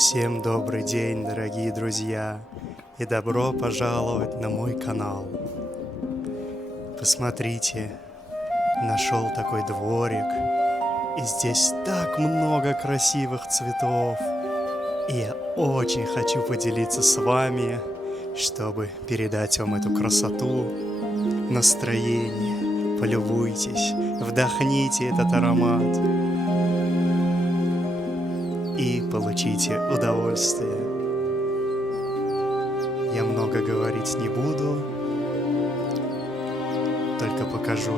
Всем добрый день, дорогие друзья, и добро пожаловать на мой канал. Посмотрите, нашел такой дворик, и здесь так много красивых цветов. И я очень хочу поделиться с вами, чтобы передать вам эту красоту, настроение. Полюбуйтесь, вдохните этот аромат и получите удовольствие. Я много говорить не буду, только покажу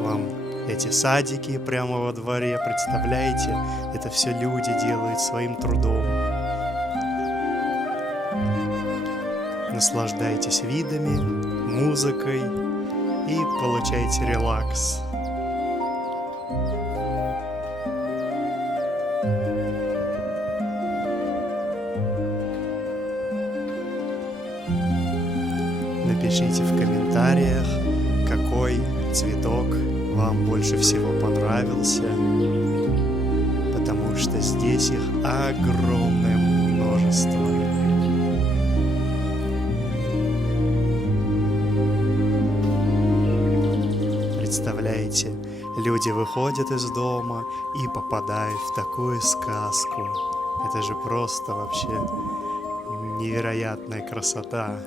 вам эти садики прямо во дворе. Представляете, это все люди делают своим трудом. Наслаждайтесь видами, музыкой и получайте релакс. Напишите в комментариях, какой цветок вам больше всего понравился, потому что здесь их огромное множество. Представляете, люди выходят из дома и попадают в такую сказку. Это же просто вообще невероятная красота.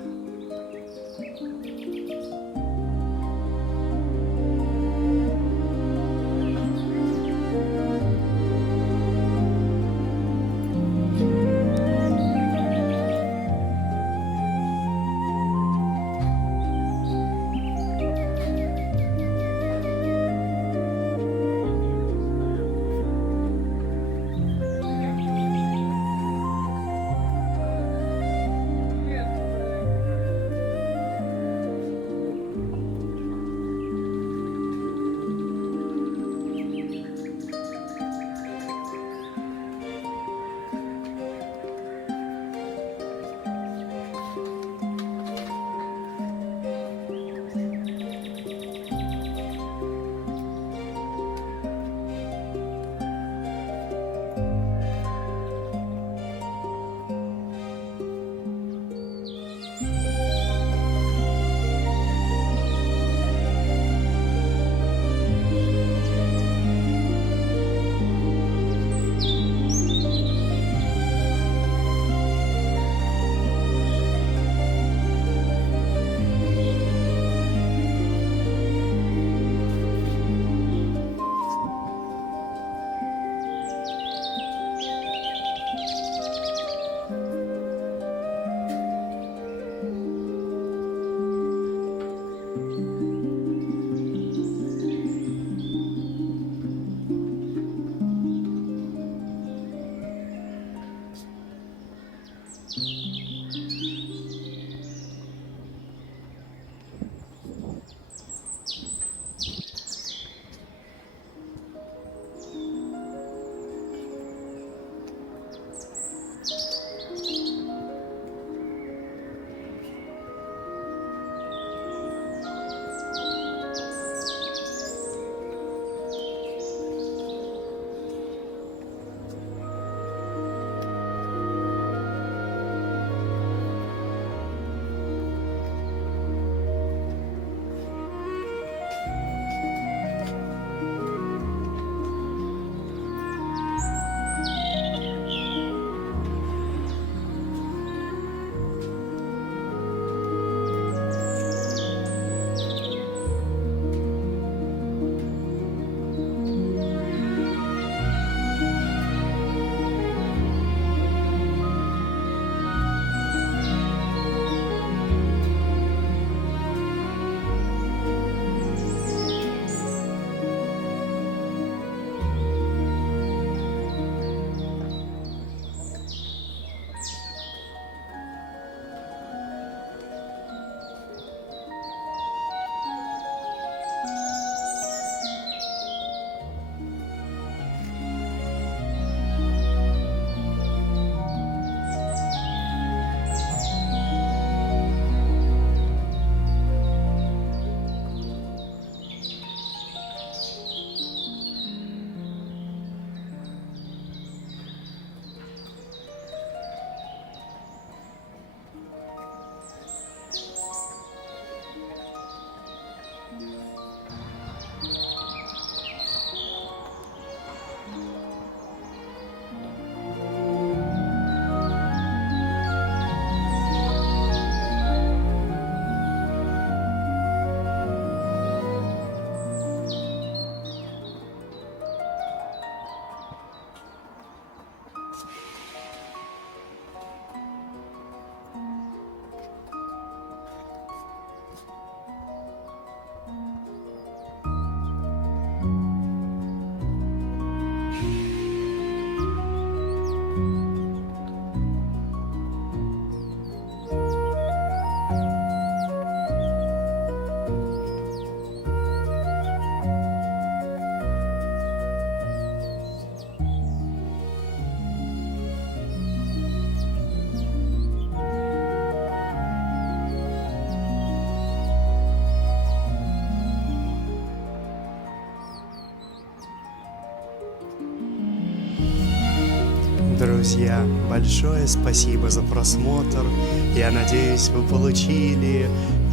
Друзья, большое спасибо за просмотр. Я надеюсь, вы получили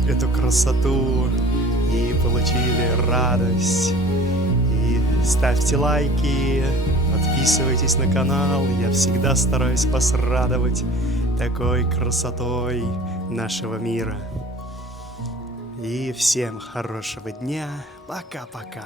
эту красоту и получили радость. И ставьте лайки, подписывайтесь на канал. Я всегда стараюсь вас радовать такой красотой нашего мира. И всем хорошего дня. Пока-пока.